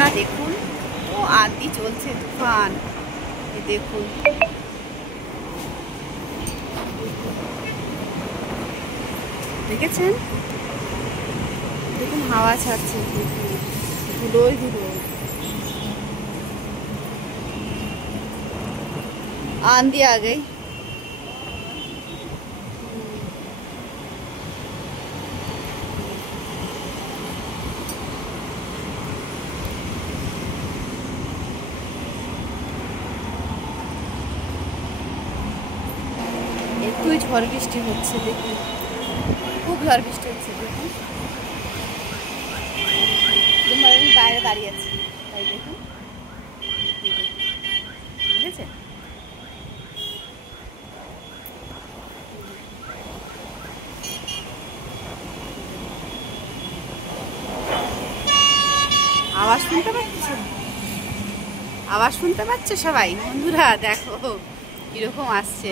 বন্ধুরা দেখুন, ও আন্দি চলছে তুফান। এই দেখুন, দেখেছেন? দেখুন হাওয়া ছাড়ছে, ধুলোয় ধুলো। आंधी आ गई। একটুই ঝড় বৃষ্টি হচ্ছে, দেখুন খুব ঝড় বৃষ্টি হচ্ছে। দেখুন আমি বাইরে দাঁড়িয়ে আছি, তাই দেখুন, ঠিক আছে? আওয়াজ শুনতে পাচ্ছ? আওয়াজ শুনতে পাচ্ছ সবাই? বন্ধুরা দেখো কিরকম আসছে।